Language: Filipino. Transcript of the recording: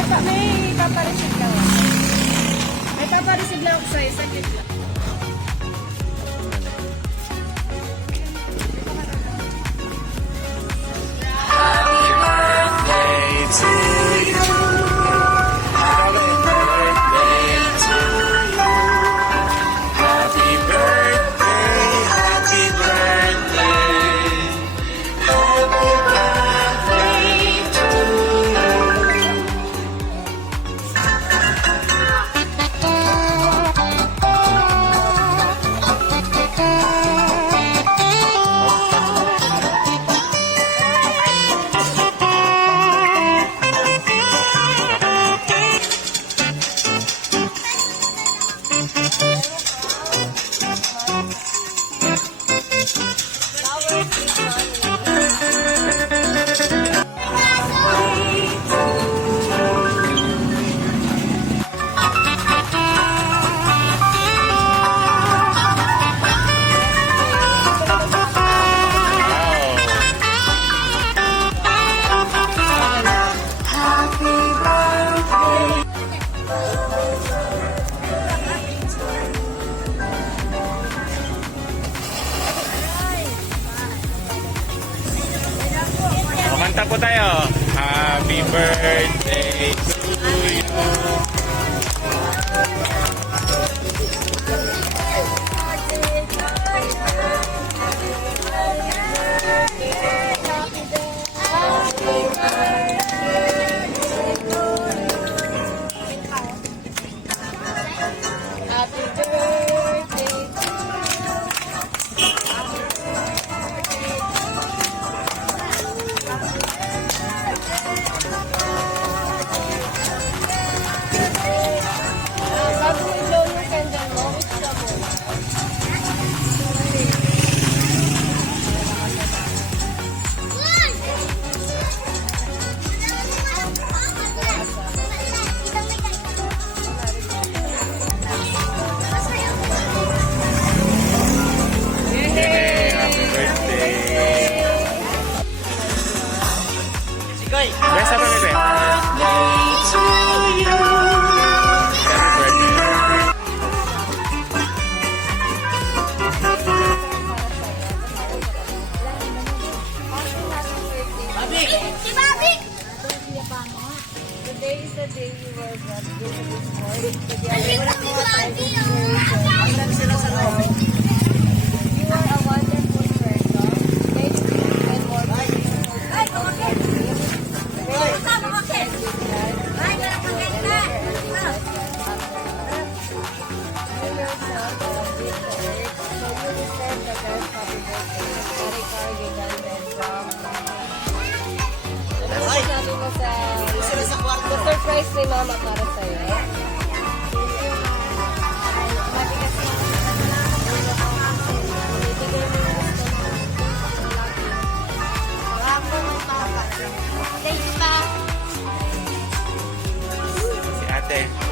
May papareceive lang ako. May papareceive lang ako sa'yo. Saglit lang. Kumanta po tayo. Happy birthday to you. Bago mo i-blow yung candle mo, wish ka muna. Yay! Happy birthday. Sigoy! Best apa, bebe? Happy birthday. Babi! Si Bobby! Today is the day you were born. Ilan sila sa loob? You are a wonderful person. May you and more Ay, kumakit! Basta, kumakit! Ay, kumakit na! Ay! Sila sa kwarto. Surprise ni Mama para sa'yo. Thanks pa! Si ate.